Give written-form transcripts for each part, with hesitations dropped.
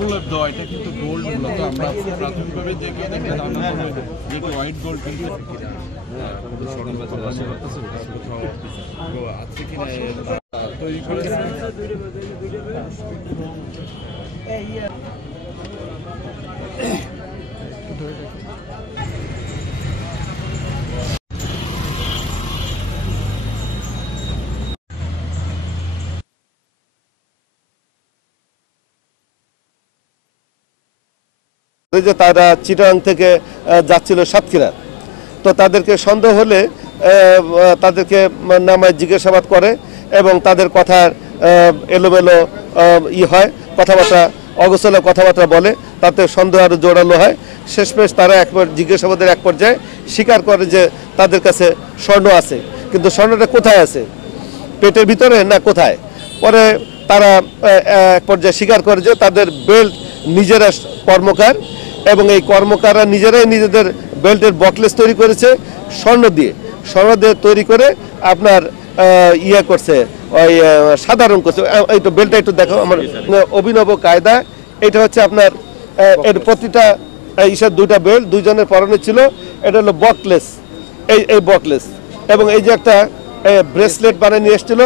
প্রলেপ দেওয়া, এটা কিন্তু গোল্ড মূলত আমরা প্রাথমিকভাবে যে ধারণা করবো যে হোয়াইট গোল্ড কিন্তু আছে কিনা তৈরি করে যে তারা চিটাগাং থেকে যাচ্ছিল সাতক্ষীরা, তো তাদেরকে সন্দেহ হলে তাদেরকে নামায় জিজ্ঞাসাবাদ করে এবং তাদের কথার এলোমেলো হয়, কথাবার্তা অগোছালো কথাবার্তা বলে, তাতে সন্দেহ আরও জোরালো হয়। শেষমেশ তারা একবার জিজ্ঞাসাবাদের এক পর্যায়ে স্বীকার করে যে তাদের কাছে স্বর্ণ আছে, কিন্তু স্বর্ণটা কোথায় আছে, পেটের ভিতরে না কোথায়। পরে তারা এক পর্যায়ে স্বীকার করে যে তাদের বেল্ট নিজেরা কর্মকার এবং এই কর্মকাররা নিজেরাই নিজেদের বেল্টের বকলেস তৈরি করেছে স্বর্ণ দিয়ে তৈরি করে আপনার করছে, ওই সাধারণ করছে। এই তো বেল্টটা একটু দেখো আমার অভিনব কায়দা। এটা হচ্ছে আপনার এর প্রতিটা দুইটা বেল্ট দুইজনের পরনে ছিল, এটা হলো বকলেস, এই বকলেস। এবং এই যে একটা ব্রেসলেট বানিয়ে নিয়ে এসেছিল,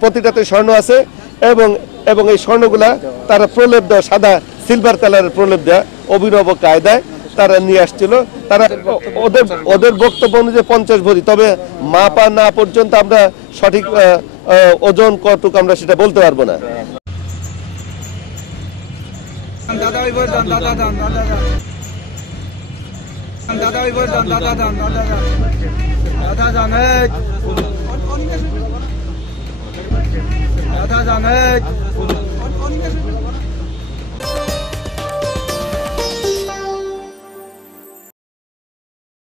প্রতিটাতে স্বর্ণ আছে এবং এই স্বর্ণগুলা তারা প্রলেপ দেওয়া, সাদা সিলভার কালারের প্রলেপ দেওয়া অভিনব কায়দায় তারা নিয়ে আসছিল। তারা ওদের বক্তব্য অনুযায়ী 50 ভরি, তবে মাপা না পর্যন্ত আমরা সঠিক ওজন কতটুকু আমরা সেটা বলতে পারবো না। দাদা